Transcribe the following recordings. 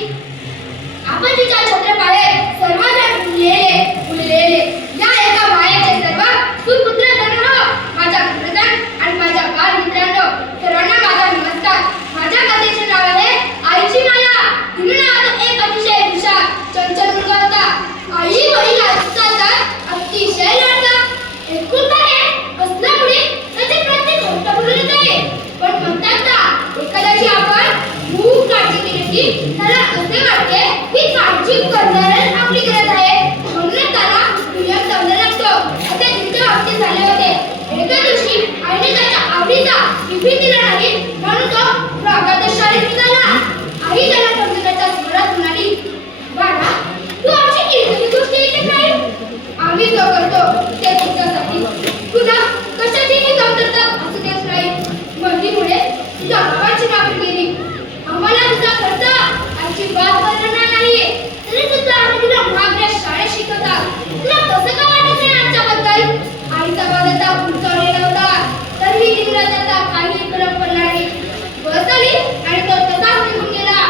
आपण तिच्या छत्रपाळे सर्वजण उरलेले या एका मायेचे सर्व सुपुत्र धन माझ्या मित्रजन आणि माझ्या बालमित्रांनो, सर्वांना माझा नमस्कार. माझ्या कथेचे नाव आहे आईची माया. तिने नावाचा एक अतिशय हुशार चंचल मुलगा होता. आई वडील असतात अतिशय लाडका. एकुलता एक असल्यामुळे त्याची प्रत्येक गोष्ट बोलली जाते. पण म्हणतात ना, एखाद्याची आपण खूप काळजी केली की त्याला असे वाटते की काळजी करणारच आपली गरज आहे, म्हणून त्याला नियम जमला लागतो. असे तिच्या बाबतीत झाले होते. एका दिवशी आईने त्याच्या आवडीचा टिफिन दिला नाही म्हणून तो रागात शाळेत निघाला. आई त्याला कम्प्युटरच्या स्वरात म्हणाली, बाळा, तू आमची एकही गोष्ट येते नाही. आम्ही जो करतो ते तुझ्यासाठी. तुला कशाचीही कमतरता असू देत नाही. मंदीमुळे तुझ्या बाबाची नोकरी गेली. आम्हाला तुझा खर्च अजिबात करणार नाही. तरी सुद्धा आम्ही तुला महागड्या शाळेत शिकवता. तुला कसं का वाटत नाही आमच्याबद्दल? आईचा वादाचा उंचावलेला होता, तरीही तिला त्याचा काही फरक पडला नाही. बस आली आणि तो तसाच निघून गेला.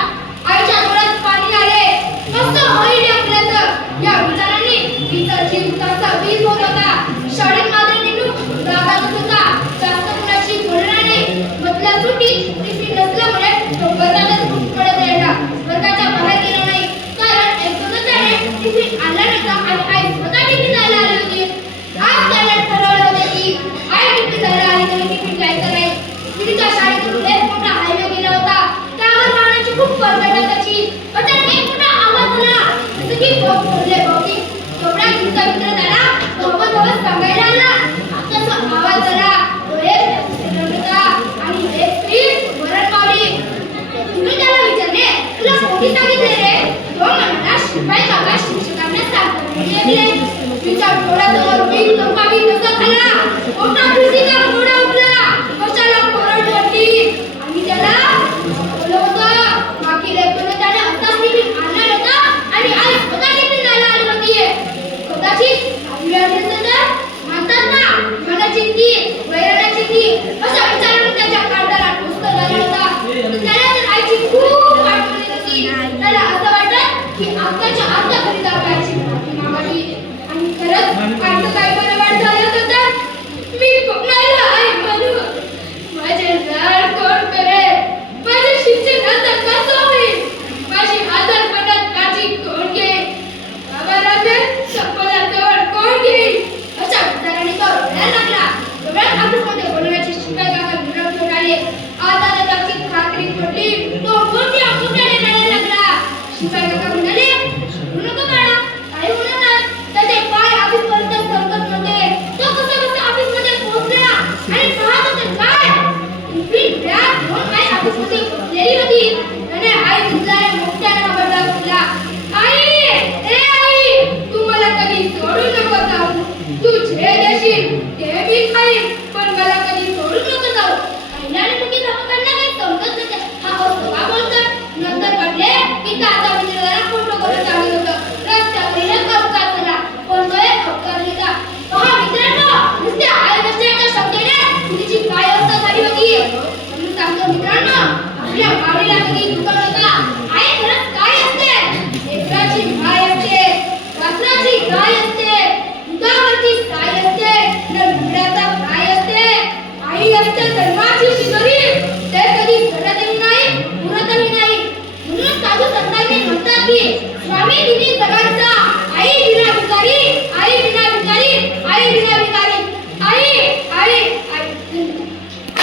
आईच्या डोळ्यात पाणी आले. कसं होईल आपल्याचं या विचाराने तिचा जीव तासा वीज होत होता. शाळेत मात्र निघून रागातच होता. जास्त कुणाशी बोलणार नाही. मधल्या सुट्टीत टिफिन नसल्यामुळे तो वर्गातच पडत राहिला. वर्गाच्या बाहेर गेला नाही, कारण एक दोन त्याने टिफिन आणला नव्हता आणि आई स्वतः टिफिन द्यायला आली होती. आज त्याने ठरवलं होते की आई टिफिन द्यायला आली तरी टिफिन द्यायचं नाही. तिच्या शाळेतून एक मोठा हायवे गेला होता. त्यावर वाहनाची खूप गडबड असायची. अचानक एक मोठा आवाज आला, जसं की भोग फोडले भोवती. तेवढ्या तिचा मित्र त्याला धोपत सांगायला लागला. असा आवाज आला, तो एक ऍक्सिडेंट होता आणि एक स्त्री मरण पावली. तुम्ही त्याला विचारले, तुला कोणी सांगितले रे? तो म्हणाला, शिपाई काका शिक्षकांना सांगितले गेले. तिच्या डोळ्याजवळ वीज धोकावी तसा झाला. मोठा भीतीचा घोडा उठला. कशाला कोरड वाटली आणि त्याला बोलवलं होतं. बाकी लेकरं त्याने आताच टिफिन आणला नव्हता आणि आई स्वतः टिफिन द्यायला आली होती. कदाचित आपल्या म्हणतात ना, मनाची ती वैराची ती अशा विचाराने त्याच्या काळजाला ठोकर झाला होता. त्याला तर आईची खूप आठवण येत होती. त्याला असं वाटत की आत्ताच्या आत्ता घरी जाऊन आईची माफी मागावी. आणि खरंच आईचं काही बरं वाईट झालं होतं तर मी नाही आई म्हणून माझे लाड कोण करेल? माझे शिक्षण आता कसं होईल? माझी आजारपणात काळजी कोण घेईल? बाबा राजे संपदाजवळ कोण घेईल? अशा विचाराने तो रडायला लागला. तेवढ्यात ऑफिसमध्ये बोलवण्याची शिपाई काका निरोप घेऊन आले. आता त्याची खात्री पडली. तो मोठ्या मोठ्याने रडायला लागला. शिपाई काका म्हणाले, रडू नको बाळा, काही होणार नाही. त्याचे पाय ऑफिसपर्यंत सरकत नव्हते. तो कसा ऑफिसमध्ये पोहोचला आणि पाहत होता काय? टिफिन बॅग घेऊन आई ऑफिसमध्ये पोहोचलेली होती. त्याने आई दिसल्याने मोठ्याने आवाज दिला, आई, ए आई, तू मला कधी सोडू नको जाऊ. तू जे देशील ते मी खाईन, पण मला कधी सोडू नको जाऊ. आईला आणि मुली धमकांना काही समजत नव्हते. हा असं का बोलतात? नंतर कळले की त्याचा मित्राला फोटो करत आलं होतं. रस्त्यावरील अपघात झाला, पण तो एक अपघात होता. पहा मित्रांनो, नुसत्या आई नसण्याच्या शब्दाने तिची काय अवस्था झाली होती. म्हणून सांगतो मित्रांनो, आपल्या मावळीला कधी दुःख नका. आई खरंच काय असते? लेकराची माय असते, वासराची गाय असते, दुधावरची साय असते, मुलाचा प्राय असते. आई असते धर्माची शिकरी. ते कधी घडतही नाही, पुरतही नाही. म्हणून साधू संतांनी म्हणतात की स्वामी दिनी जगाचा, आई दिला भिकारी.